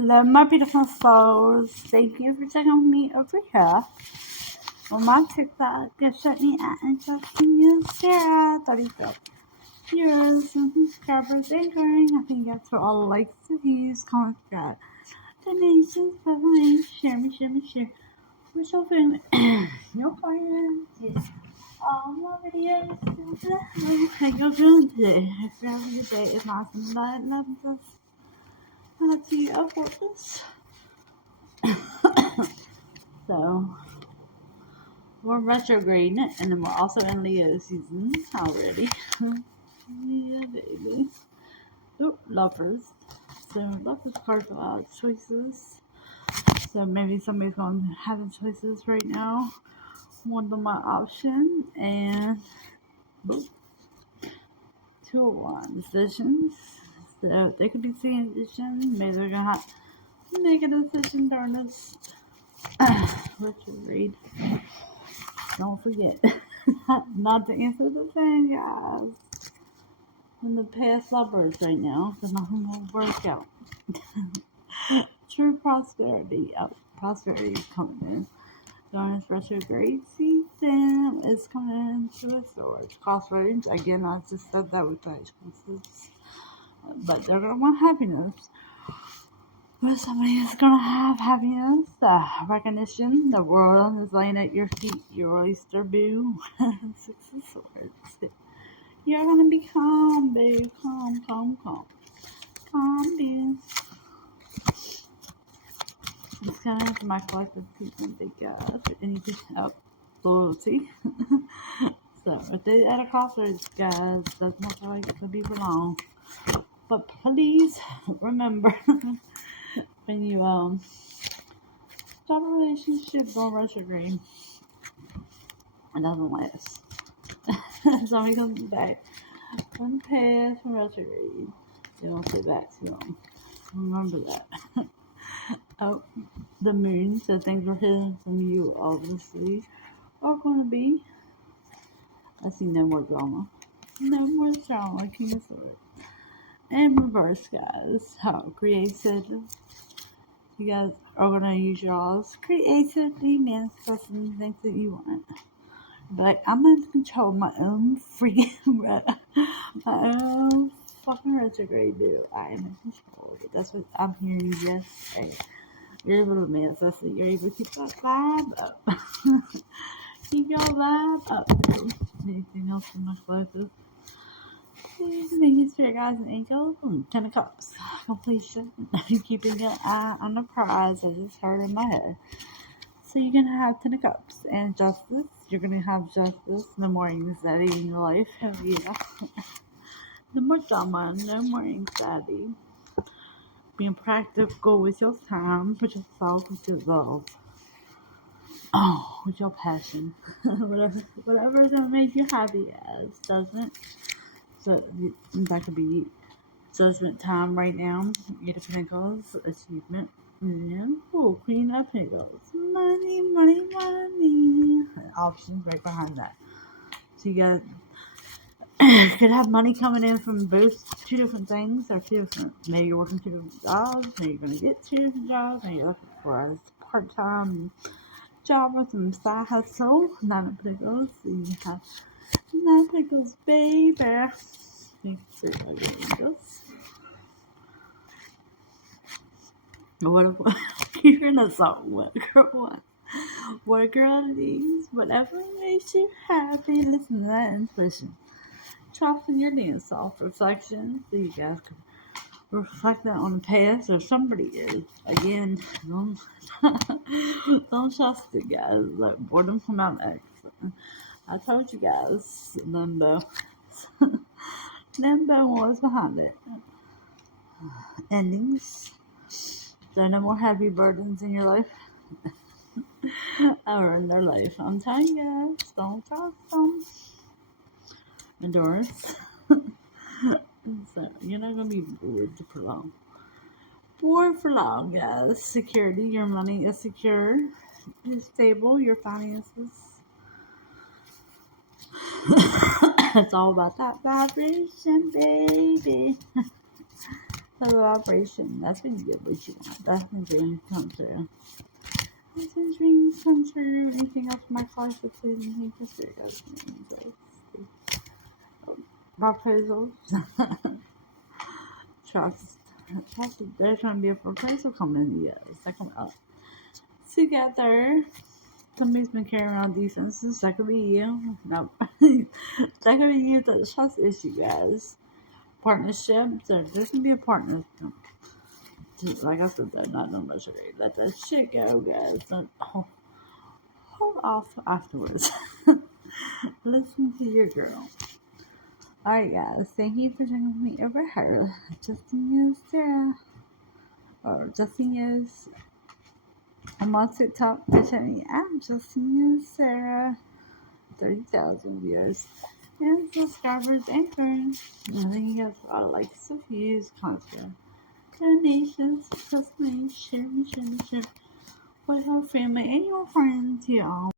Hello, my beautiful souls. Thank you for checking me over here. On my TikTok, you sent me at interesting you, Sarah. 35 viewers and subscribers anchoring. I think that's for all the likes, reviews, comments, donations, please share. We're so famous. Your friends. All my videos. I go through today. I feel like the day is awesome. But love us. Let's see, of course. So, we're retrograde, and then we're also in Leo season already. Yeah, baby. Oh, lovers. So, lovers cards about choices. So, maybe somebody's going to have choices right now. One of my options, and boop, 2 of Wands decisions. So, they could be seeing decisions. Maybe they're going to have to make a decision during this retrograde. Don't forget not to answer the phone, guys. In the past lovers right now, so nothing will work out. True prosperity. Prosperity is coming in. During this retrograde season, it's coming into a sword. Crossroads. Again, I just said that with the choices. But they're going to want happiness. Where somebody is going to have happiness, recognition, the world is laying at your feet, your oyster boo. 6 of Swords. You're going to be calm, boo. Calm. Calm, boo. It's going to have my collective treatment, big guys, for anything up. Loyalty. So, if they at a crossroads, guys, that's not how it's going to be for long. But please remember, when you start a relationship on retrograde, it doesn't last. Somebody comes back from the past from retrograde. They won't stay back too long. Remember that. Oh, the moon, so things were hidden from you, obviously, are going to be. I see no more drama. No more drama, King of Swords. And reverse, guys. How creative. You guys are going to use y'all's creativity, manifesting things that you want. But I'm in control of my own freaking, my own fucking retrograde, dude. I am in control of it. That's what I'm hearing you just say. You're able to manifest it. You're able to keep that vibe up. Keep your vibe up, dude. Anything else in my life? Thank you, Spirit Guides and Angels. 10 of Cups. Completion. Keeping your eye on the prize. I just heard in my head. So you're going to have 10 of Cups and Justice. You're going to have Justice. No more anxiety in your life. Hell yeah. No more drama. No more anxiety. Being practical with your time. With yourself. With your love. Oh, with your passion. Whatever's going to make you happy as. Doesn't. So that could be judgment time right now. 8 of Pentacles, achievement. Oh, Queen of Pentacles. Money. Options right behind that. So you got could have money coming in from both 2 different things or 2 different. Maybe you're working 2 different jobs. Maybe you're going to get 2 different jobs. Maybe you're looking for a part-time job or some side hustle. 9 of Pentacles. So you have 9 of Pentacles, baby. Thanks for angels. You're in a song. What a girl needs. Whatever makes you happy. Listen to that intuition. Trust in your new self-reflection. So you guys can reflect that on the past, or somebody is. Again, don't trust it, guys. Let boredom come out next. I told you guys, limbo. Limbo was behind it. Endings. So no more heavy burdens in your life. Or in their life. I'm telling you guys, don't trust them. Endurance. So you're not going to be bored for long. Bored for long, guys. Security. Your money is secure. It's stable. Your finances. It's all about that vibration, baby. The vibration. That's when you get what you want. That's when dreams come true. That's when dreams come true. Anything else my class would please me? Because there goes me. Proposals. Trust. Trust. There's going to be a proposal coming. Yes, they're coming up. Together. Somebody's been carrying around defenses. That could be you. No. That could be you. The trust issue, guys. Partnership. There's going to be a partner. Like I said, they're not no much agree. Let that shit go, guys. Don't hold off afterwards. Listen to your girl. Alright, guys. Thank you for joining me over here. Justin is Sarah. Or Justin is. I'm on TikTok. I'm Justin is Sarah. 30,000 viewers. And subscribers and friends. And then you guys a lot of likes, views, constant donations, customers, share with our family and your friends, y'all.